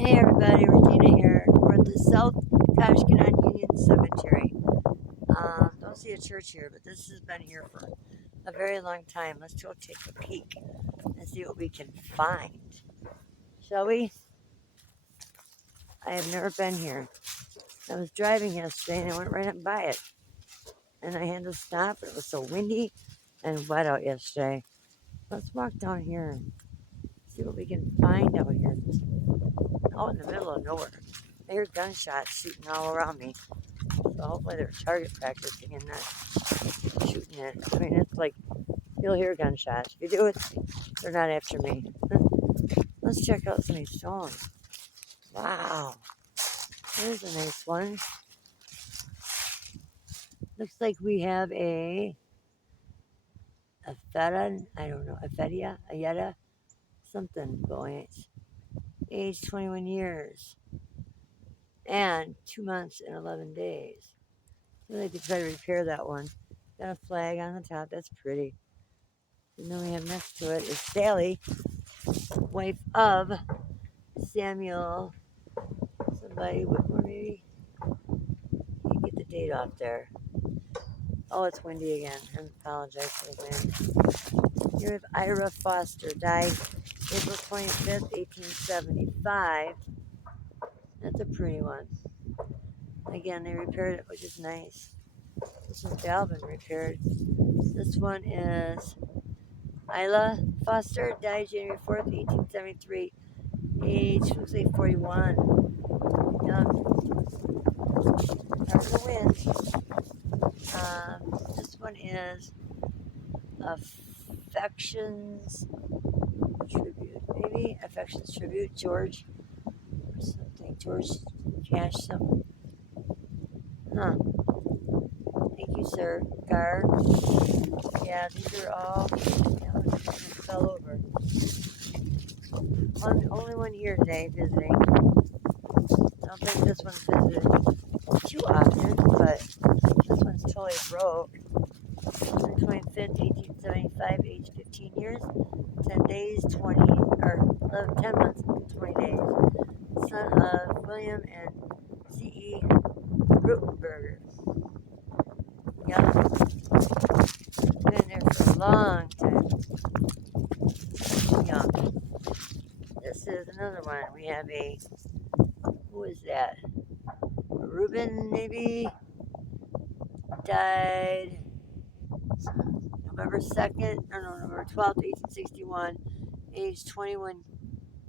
Hey everybody, Regina here. We're at the South Koshkonong Union Cemetery. Don't see a church here, but this has been here for a very long time. Let's go take a peek and see what we can find. Shall we? I have never been here. I was driving yesterday and I went right up by it. And I had to stop. It was so windy and wet out yesterday. Let's walk down here and see what we can find out here. Out in the middle of nowhere. I hear gunshots shooting all around me. So hopefully they're target practicing and not shooting it. I mean, it's like you'll hear gunshots. If you do it, they're not after me. Let's check out some of these stones. Wow. There's a nice one. Looks like we have a feta, I don't know, a yetta, something going. Age 21 years and 2 months and 11 days. So they could try to repair that one. Got a flag on the top. That's pretty. And then we have next to it is Sally, wife of Samuel. Somebody, Whitmore maybe? You get the date off there. Oh, it's windy again. I apologize for the wind. Here we have Ira Foster, died April 25th, 1875. That's a pretty one. Again, they repaired it, which is nice. This is Galvin repaired. This one is Isla Foster, died January 4th, 1873. Age, looks like 41. Young. Out of the wind. This one is Affections Tribute. Maybe Affections Tribute, George. Or something. George Cash something. Huh. Thank you, sir. Gar. Yeah, these are all. Yeah, it fell over. Only one here today visiting. I don't think this one's visited too often, but this one's totally broke. 25th, 1875, age 15 years, 10 days, 20, or 11, 10 months, 20 days. Son of William and C.E. Rutenberger. Yeah. Been there for a long time. Young. This is another one. We have who is that? Reuben, maybe? Died November 2nd, November 12th, 1861. Age 21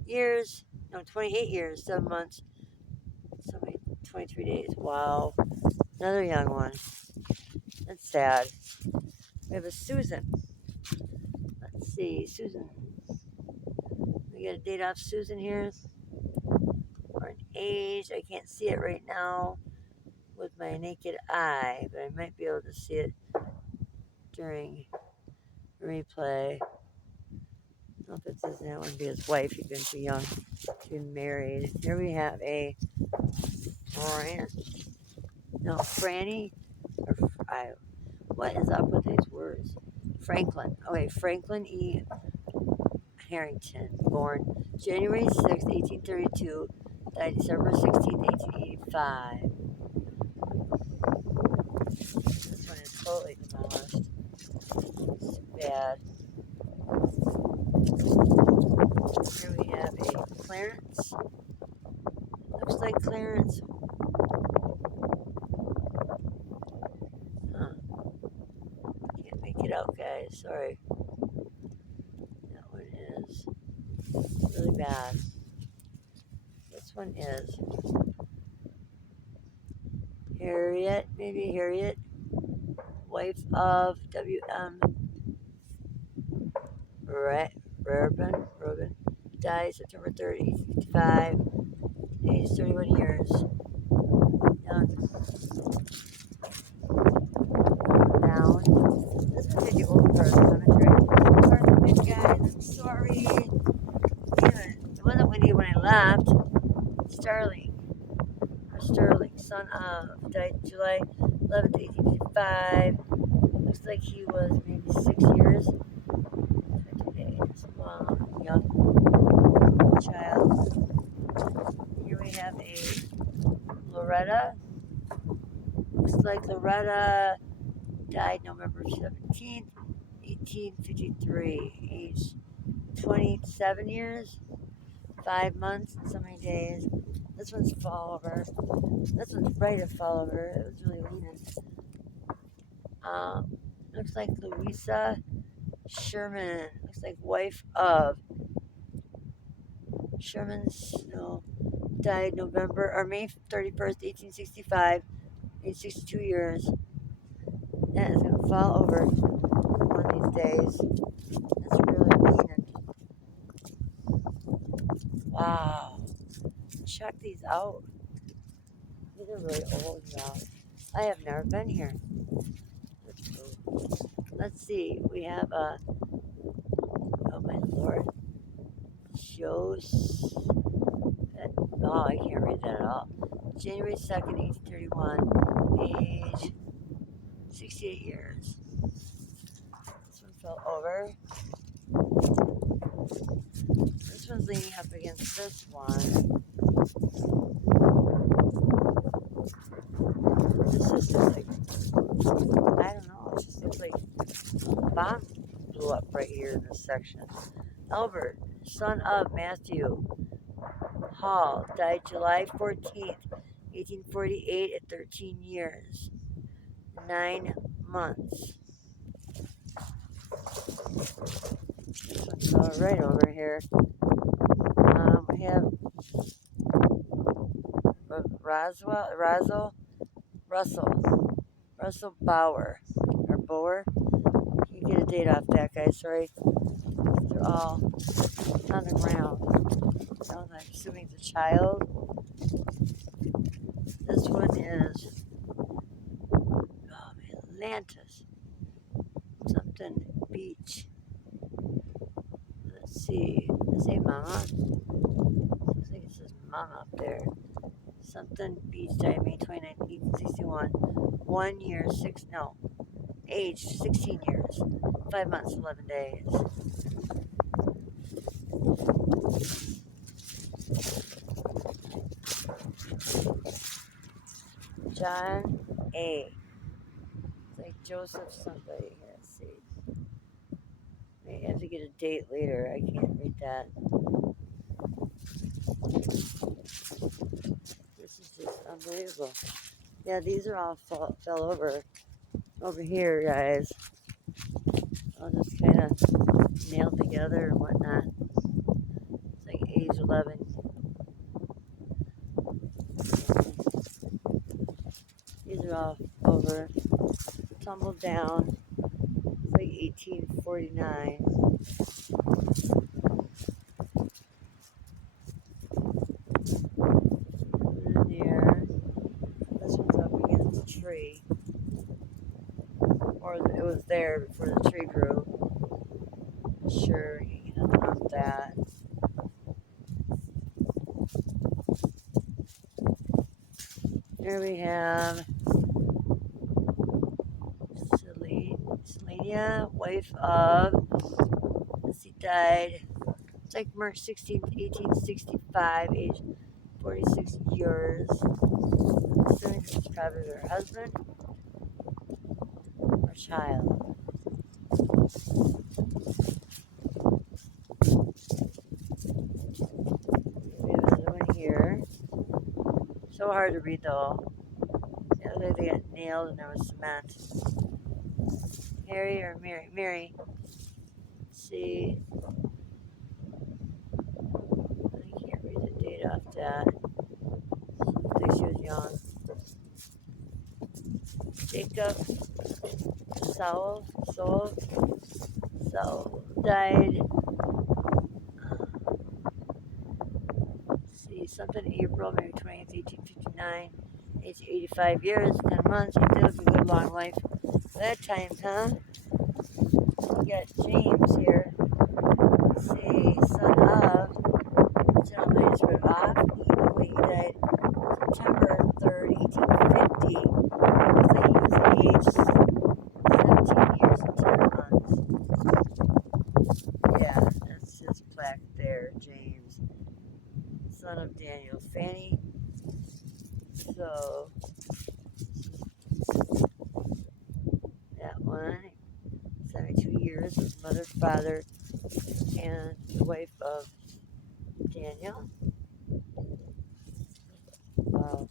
years, 28 years, 7 months, 23 days. Wow. Another young one. That's sad. We have a Susan. Let's see, Susan. We got a date off Susan here. Or an age. I can't see it right now with my naked eye, but I might be able to see it during replay. I don't know if it's his, that would be his wife. He'd been too young to be married. Here we have a Franny. What is up with these words? Franklin. Okay, Franklin E. Harrington, born January 6th, 1832, died December 16th, 1885. This one is totally demolished. It's bad. Here we have a Clarence. Looks like Clarence. Huh. Can't make it out, guys. Sorry. That one is really bad. This one is Harriet, maybe Harriet, wife of W.M. Reuben, died September 3rd, 1855, age 31 years. Young. Down. This one's in the old part of the cemetery. Sorry, big guys, I'm sorry. It wasn't windy when I left. Sterling, son of, died July 11th, 1855. Looks like he was maybe 6 years. 20 days. Young child. Loretta. Looks like Loretta died November 17th, 1853. Age 27 years, 5 months, and so many days. This one's fall over. This one's right at fall over. It was really leaning. Um, Looks like Louisa Sherman. Looks like wife of Sherman Snow. Died May 31st, 1865. Age 62 years. That is going to fall over one of these days. That's really leaning. Wow. Check these out. These are really old now. I have never been here. Let's see. We have oh my lord. Shows. Oh, I can't read that at all. January 2nd, 1831. Age 68 years. This one fell over. This one's leaning up against this one. This is just like, I don't know, it just looks like a bomb blew up right here in this section. Albert, son of Matthew Hall, died July 14th, 1848 at 13 years, 9 months. This one's all right over here. We have Russell Bauer, or Bower. You can get a date off that, guys. Sorry. They're all on the ground. I'm assuming it's a child. This one is Atlantis. Something beach. Let's see. Does it say mama? Looks like it says mama up there. Something beach died May 29th, 1861. 1 year, age 16 years. 5 months, 11 days. John A. It's like Joseph somebody. Let's see. I have to get a date later. I can't read that. This is just unbelievable. Yeah, these are all fell over here, guys. All just kind of nailed together and whatnot. It's like age 11. These are all over, tumbled down. It's like 1849. And then here, this one's up against a tree. Or it was there before the tree grew. Sure, you can unlock that. Here we have Selenia, wife of, she died, it's like March 16th, 1865, age 46 years. Assuming it's probably her husband or child. We have another one here. So hard to read though. It looked like they got nailed and there was cement. Harry or Mary? Mary. Let's see. I can't read the date off that. I think she was young. Jacob Sowell died. Let's see, something April, maybe 20th, 1859. Age 85 years, 10 months. He did live a good long life. That time, huh? We got James here. Let's see, son of the gentleman I just read off. He died September 3rd, 1850. Looks like he was aged 17 years and 10 months. Yeah, that's his plaque there, James. Son of Daniel. Fanny So that one, 72 years with mother, father, and the wife of Daniel. Wow.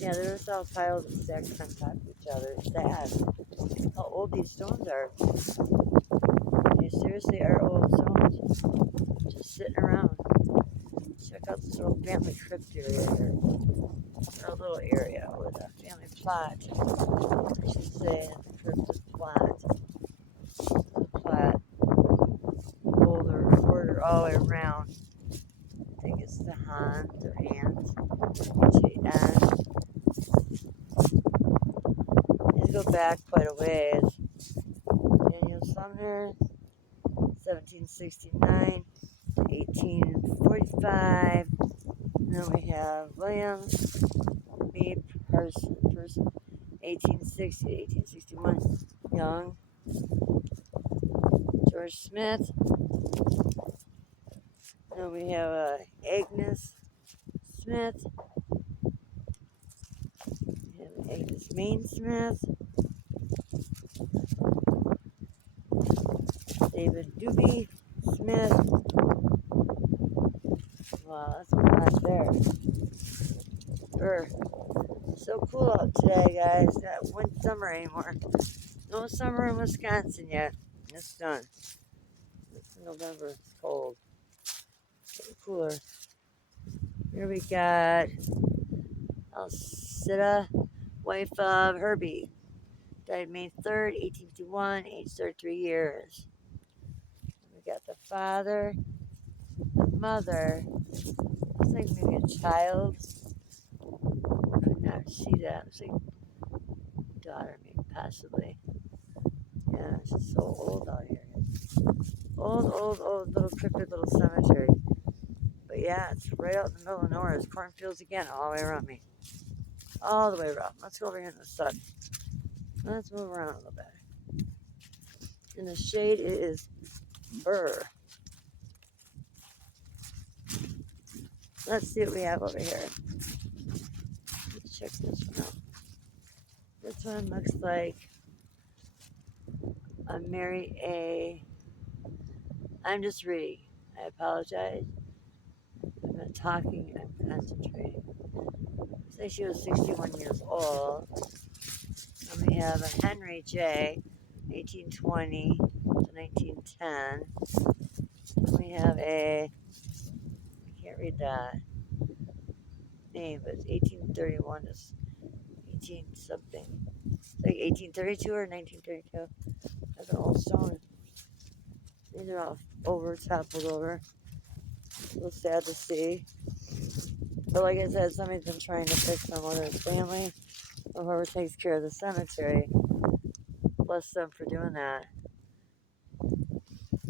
Yeah, they're just all piled and stacked on top of each other. It's sad how old these stones are. They seriously are old stones. Just sitting around. Check out this little family crypt area here. Or a little area with a family plot. I should say the crypt is plot. The plot. Older, shorter, all the way around. I think it's the Hans or Hans. H-A-N. These go back quite a ways. Daniel Sumner, 1769 to 1845. And then we have William B. Person, 1860 to 1861. Young. George Smith. Then we have Agnes Smith. We have Agnes Main Smith. David Doobie Smith. Wow, that's a lot there. So cool out today, guys. Not one summer anymore. No summer in Wisconsin yet. It's done. It's November. It's cold. Getting cooler. Here we got Alcida, wife of Herbie. Died May 3rd, 1851, age 33 years. We got the father, the mother. Looks like maybe a child. Could not see that. Looks like daughter, maybe possibly. Yeah, it's just so old out here. Old little crooked little cemetery. But yeah, it's right out in the middle of nowhere. There's cornfields again all the way around me. All the way around. Let's go over here in the sun. Let's move around a little bit. In the shade, it is burr. Let's see what we have over here. Let's check this one out. This one looks like a Mary A. I'm just reading. I apologize. I'm not talking, I'm concentrating. Looks like she was 61 years old. And we have a Henry J. 1820 to 1910. We have I can't read that name, but it's 1831 to 18 something. It's like 1832 or 1932. That's an old stone. These are all toppled over. A little sad to see. But like I said, somebody's been trying to fix them, whether it's family or whoever takes care of the cemetery. Bless them for doing that.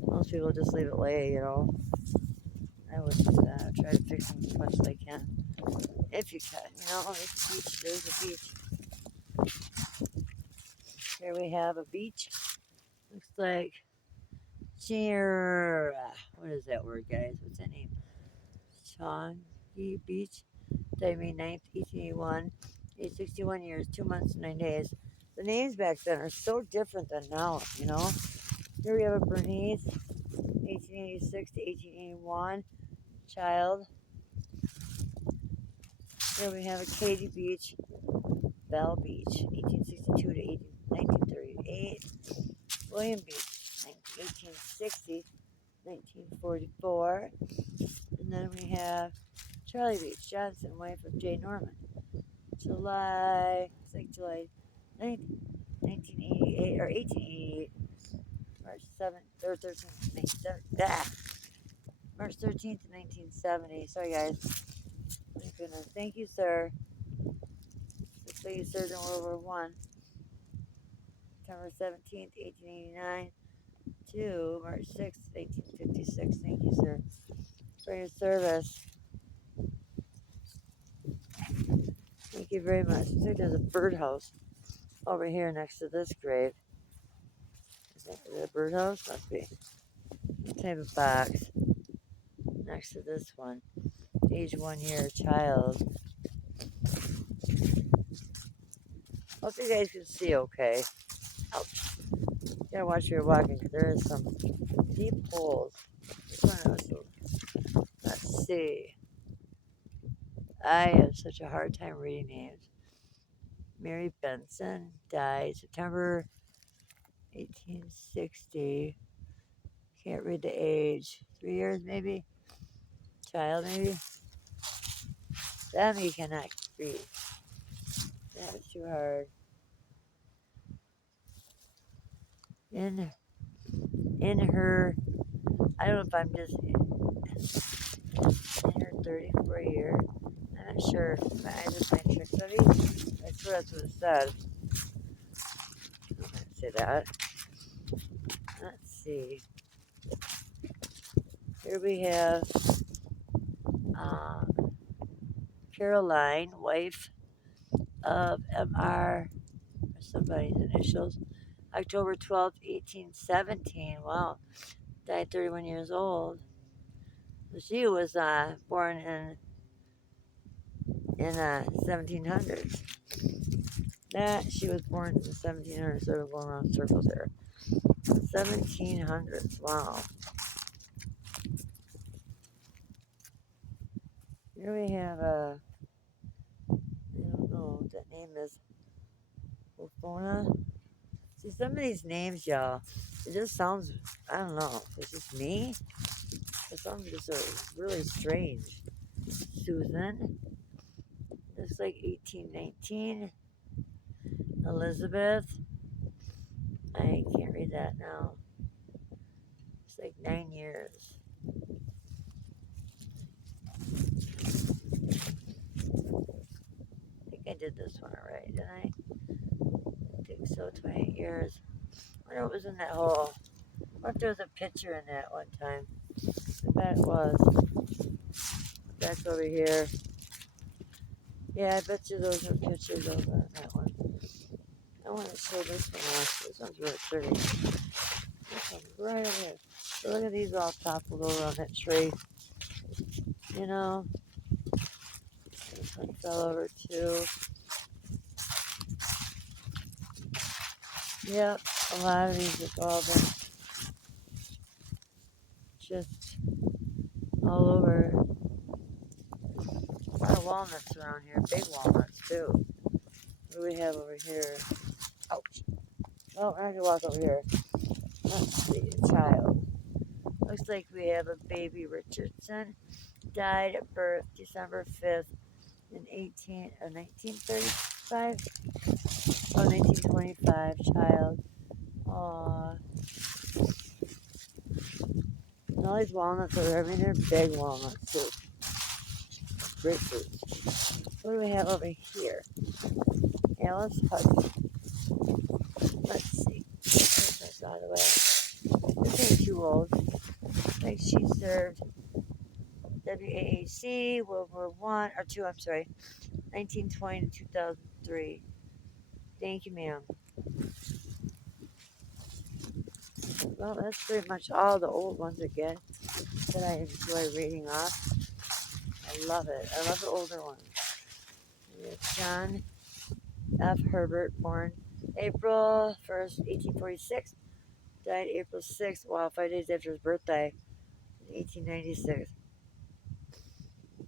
Most people just leave it lay, I wouldn't do that. I try to fix them as much as I can. If you can, there's a beach. Here we have a beach. Looks like what is that word, guys? What's that name? Changi Beach. Died May 9th, 1881. Age 61 years, 2 months and 9 days. The names back then are so different than now, Here we have a Bernice, 1886 to 1881. Child. Here we have a Katy Beach, Bell Beach, 1862 to 1938. William Beach, 1860, 1944. And then we have Charlie Beach, Johnson, wife of J. Norman. July 9th, 1988, or 1888. March 7th, or 13th, 1970. March 13th, 1970. Sorry, guys. My goodness. Thank you, sir. Looks like you served in World War One. September 17th, 1889 to March 6th, 1856. Thank you, sir, for your service. Thank you very much. Looks like there's a birdhouse over here next to this grave. Is it a birdhouse? Must be. What type of box? Next to this one. Age 1 year child. Hope you guys can see okay. Ouch. You gotta watch where you're walking because there is some deep holes. Let's see. I have such a hard time reading names. Mary Benson died September 1860. Can't read the age. 3 years maybe? Child maybe? That me cannot read. That was too hard. In in her, I don't know if I'm just in her 34 year. I'm not sure. My eyes are playing tricks on me. I swear that's what it said. I'm not gonna say that. Let's see. Here we have um, Caroline, wife of M.R. or somebody's initials. October 12th, 1817. Wow. Died 31 years old. So she was born in 1700s. That she was born in the 1700s, sort of going around circles here. 1700s. Wow. Here we have I don't know what that name is. Ofona. See, some of these names, y'all, it just sounds, I don't know, it's just me. But some just are really strange. Susan. Looks like 1819. Elizabeth. I can't read that now. It's like 9 years. I think I did this one already, didn't I? I think so. 28 years. I wonder what was in that hole. What if there was a picture in that one time? I bet it was. Back over here. Yeah, I bet you those are pictures over on that one. I want to show this one off. This one's really pretty. This one's right over here. So look at these all toppled over on that tree. You know, this one fell over too. Yep, a lot of these have all been just all over. A lot of walnuts around here, big walnuts too. What do we have over here? Ouch. Oh, I can walk over here. Let's see, a child. Looks like we have a baby Richardson. Died at birth December 5th in 1935. Oh, 1925, child. Aww. And all these walnuts are, I mean, they're big walnuts too. Grapefruits. What do we have over here? Alice Hudson. Let's see. Get this out of the way. This ain't too old. Like she served WAAC, World War One or two. I'm sorry, 1920 to 2003. Thank you, ma'am. Well, that's pretty much all the old ones again that I enjoy reading off. I love it. I love the older ones. We have John F. Herbert, born April 1st, 1846, died April 6th, wow, 5 days after his birthday, in 1896.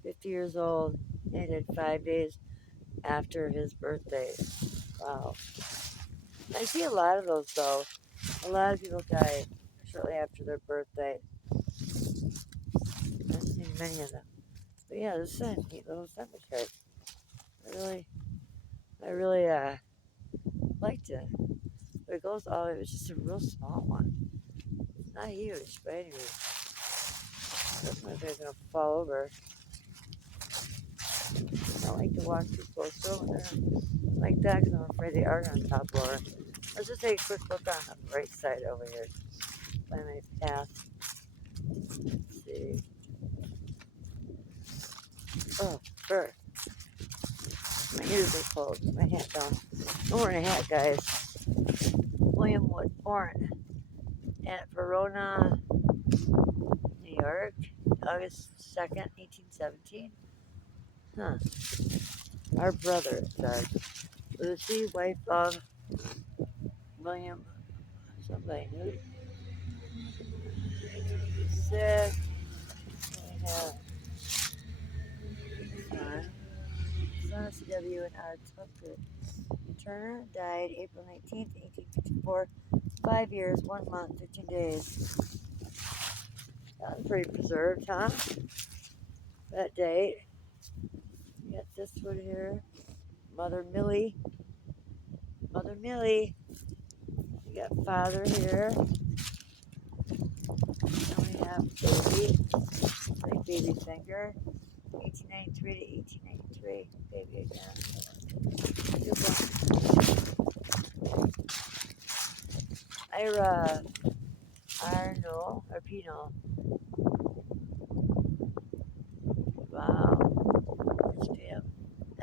50 years old, and died 5 days after his birthday. Wow. I see a lot of those though. A lot of people die shortly after their birthday. I've seen many of them. But yeah, this is a neat little cemetery. I really liked it. But it goes all, it was just a real small one. It's not huge, but anyway. This one is gonna fall over. I don't like to walk too close to them like that because I'm afraid they are gonna topple over. Let's just take a quick look on the right side over here by my path. Let's see. Oh, fur. My ears are closed. My hat down. I'm wearing a hat, guys. William Wood, born at Verona, New York, August 2nd, 1817. Huh. Our brother, it says. Lucy, wife of William, somebody new, 1986. We have son C.W. and R. Tucker. Turner died April 19th, 1854. 5 years, 1 month, 15 days. That's pretty preserved, huh? That date. We got this one here. Mother Millie. Mother Millie. We got father here. And we have baby. Like baby finger. 1893 to 1893. Baby again. Ira Arno or Pino. Wow. SPM.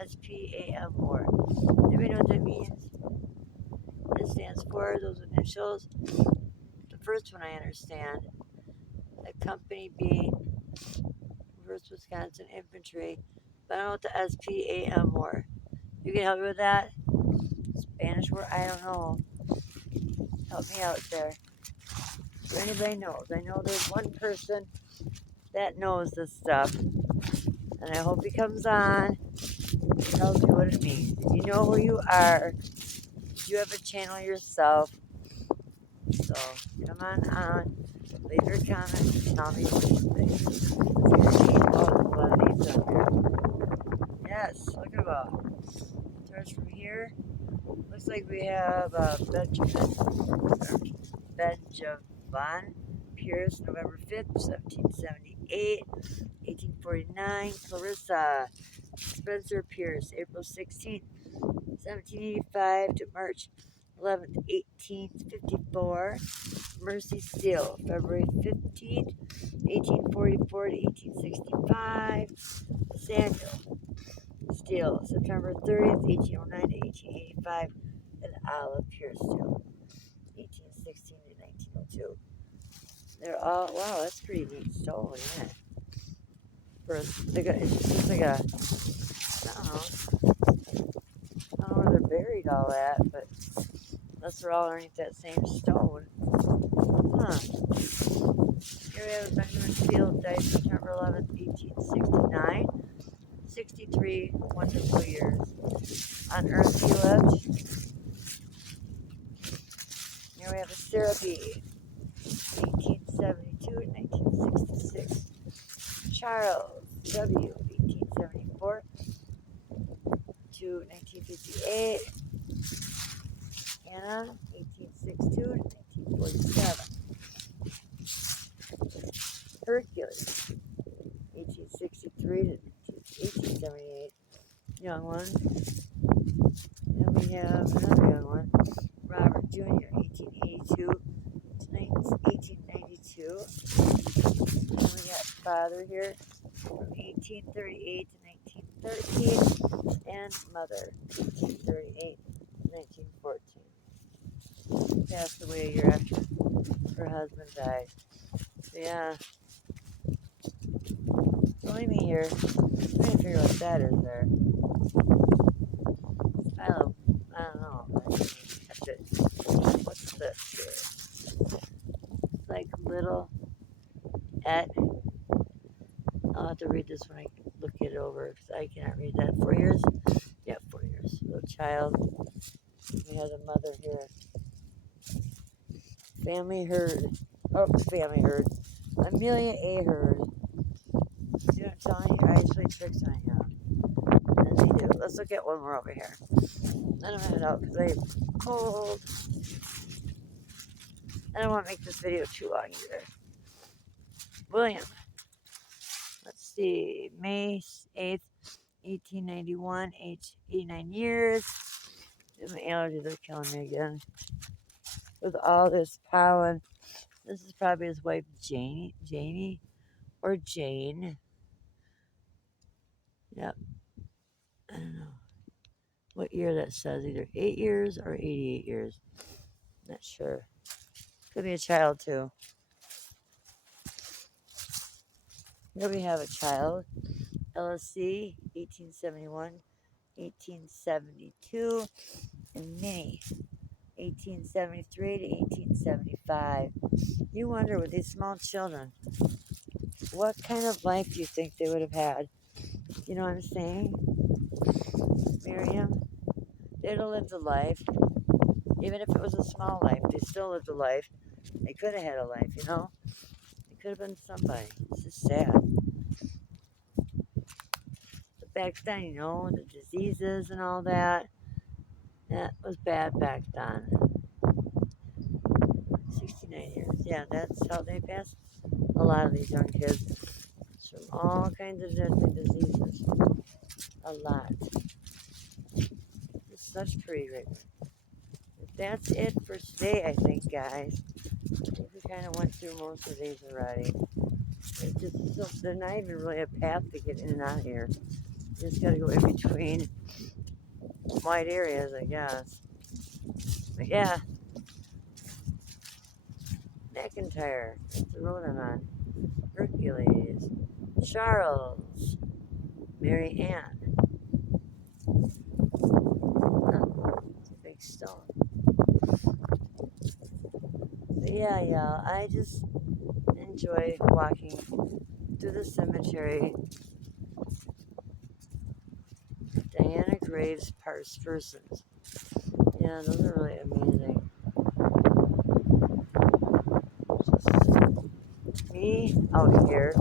SPAM or. Anybody know what that means? It stands for those initials. The first one I understand. A company being 1st Wisconsin Infantry. But I don't know what the SPAM or. You can help me with that? Spanish word? I don't know. Help me out there. If anybody knows. I know there's one person that knows this stuff. And I hope he comes on and tells me what it means. If you know who you are, you have a channel yourself. So come on, leave your comments, and tell me what you think. All the names up here. Yes, look at that. Starts from here. Looks like we have Benjamin Pierce, November 5th, 1778. 1849, Clarissa Spencer Pierce, April 16th, 1785 to March 11th, 1854. Mercy Steele, February 15th, 1844 to 1865. Samuel Steele, September 30th, 1809 to 1885. And Olive Pierce Steele, 1816 to 1902. They're all, wow, that's pretty neat stone, isn't it? It's just like a, I don't know where they're buried all at, but unless they're all underneath that same stone. Huh. Here we have Benjamin Field, died September 11th, 1869. 63 wonderful years. On Earth he lived. Here we have a Sarah B. 1872 to 1966. Charles W. 1874 to 1958. Anna, 1862 to 1947. Hercules, 1863 to 1878. Young one. Then we have another young one. Robert Jr., 1882 to 1892. Then we got father here from 1838 to 1913. And mother, 1838 to 1914. Passed away a year after her husband died. So yeah. Join me here. I'm trying to figure out what that is there. I don't know. What's this here? It's like little at. I'll have to read this when I look it over because I cannot read that. 4 years? Yeah, 4 years. Little child. We have the mother here. Family Herd. Oh, Family Herd. Amelia A. Herd. You know what I'm telling you? I actually tricks on you. And they do. Let's look at one more over here. I don't have it out because I'm cold. I don't want to make this video too long either. William. Let's see. May 8th, 1891. Age 89 years. My allergies are killing me again. With all this pollen. This is probably his wife, Jamie, or Jane. Yep. I don't know what year that says. Either 8 years or 88 years. Not sure. Could be a child too. Here we have a child. LSC, 1871 1872, and Minnie, 1873 to 1875. You wonder with these small children, what kind of life do you think they would have had? You know what I'm saying, Miriam? They'd have lived a life, even if it was a small life, they still lived a life. They could have had a life, you know? They could have been somebody. It's just sad. But back then, you know, the diseases and all that, that was bad back then. 69 years. Yeah, that's how they passed a lot of these young kids. It's from all kinds of deadly diseases. A lot. It's such pretty right. That's it for today, I think, guys. I think we kind of went through most of these already. It's just so, there's not even really a path to get in and out of here. You just gotta go in between wide areas, I guess. But yeah, McIntyre. That's the road I'm on. Hercules. Charles. Mary Ann. Oh, it's a big stone. But yeah, I just enjoy walking through the cemetery. Diana Graves persons. Yeah, those are really amazing. Just me out here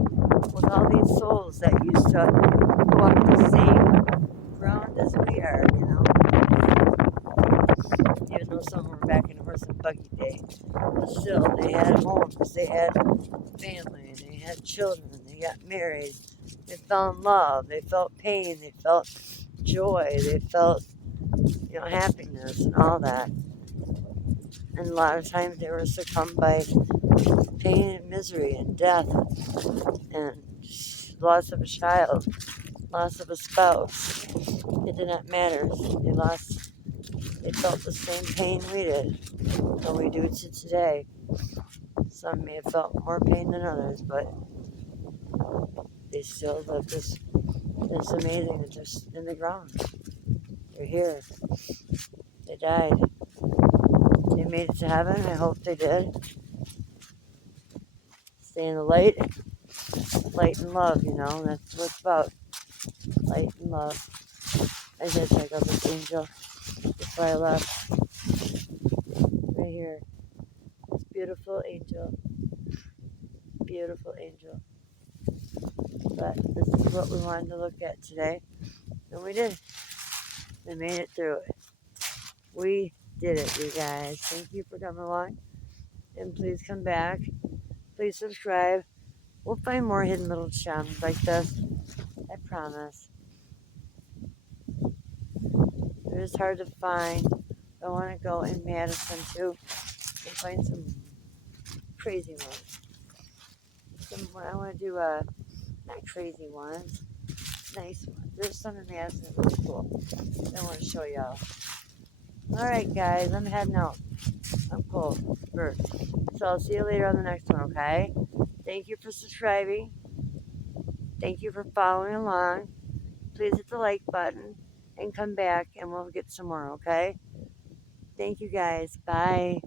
with all these souls that used to walk the same ground as we are, you know. Even though some were back in horse and buggy day, but still, they had homes, they had family, they had children, they got married, they fell in love, they felt pain, they felt joy, they felt, you know, happiness and all that. And a lot of times they were succumbed by pain and misery and death and loss of a child, loss of a spouse. It did not matter. They felt the same pain we did, and we do to today. Some may have felt more pain than others, but they still live this. It's amazing that they're in the ground. They're here. They died. They made it to heaven. I hope they did. Stay in the light and love. You know, that's what it's about. Light and love. I did check out this angel before I left. Right here. This beautiful angel. Beautiful angel. But this is what we wanted to look at today. And we did. We made it through it. We did it, you guys. Thank you for coming along. And please come back. Please subscribe. We'll find more hidden little gems like this. I promise. They're just hard to find. I want to go in Madison too and find some crazy ones. I want to do not crazy ones, nice ones. There's some in Madison that are really cool. I want to show y'all. All right, guys, I'm heading out. I'm cold. So I'll see you later on the next one, okay? Thank you for subscribing. Thank you for following along. Please hit the like button and come back and we'll get some more, okay? Thank you guys. Bye.